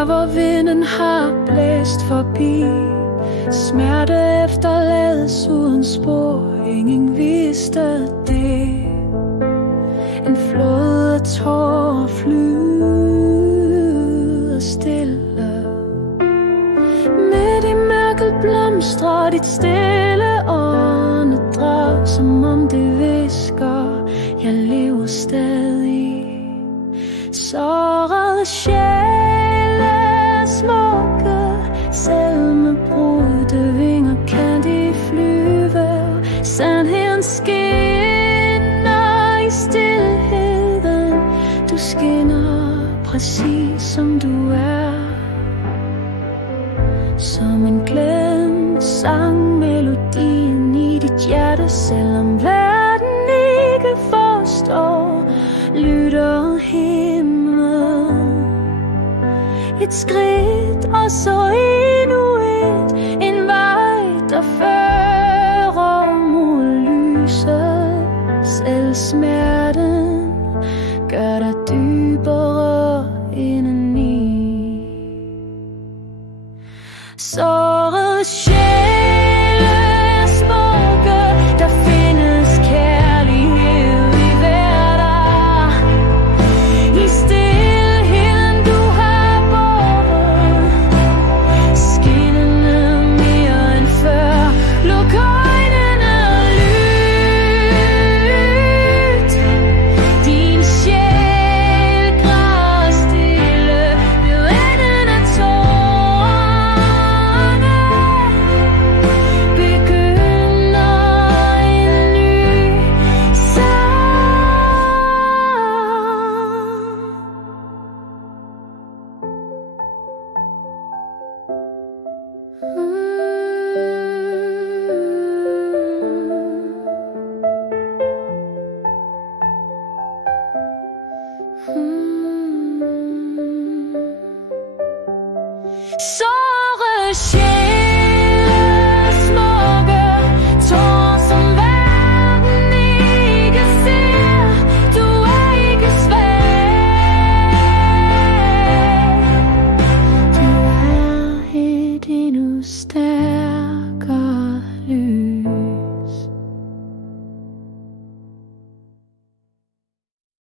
Der hvor vinden har blæst forbi, smerte efterlades uden spor. Ingen vidste det. En flod af tårer flyder stille. Midt i mørket blomstrer dit stille åndedrag, som om det hvisker, jeg lever stadig. Sårede sjæle smukke, selv med brudte vinger kan de flyve. Sandheden skinner i stilheden, du skinner præcis som du er. Som en glemt sang, melodien i dit hjerte, selvom verden ikke forstår, lytter himlen. Et skridt og så endnu et, en vej der fører mod lyset. Selv smerten gør dig dybere indeni. Sårede sjæle smukke, der findes kærlighed i hverdag. I stilheden du har båret, skinnende mere end før. Luk øjnene og lyt. Din sjæl græder stille ved enden af tårerne. Begynder en ny sang. Sårede sjæle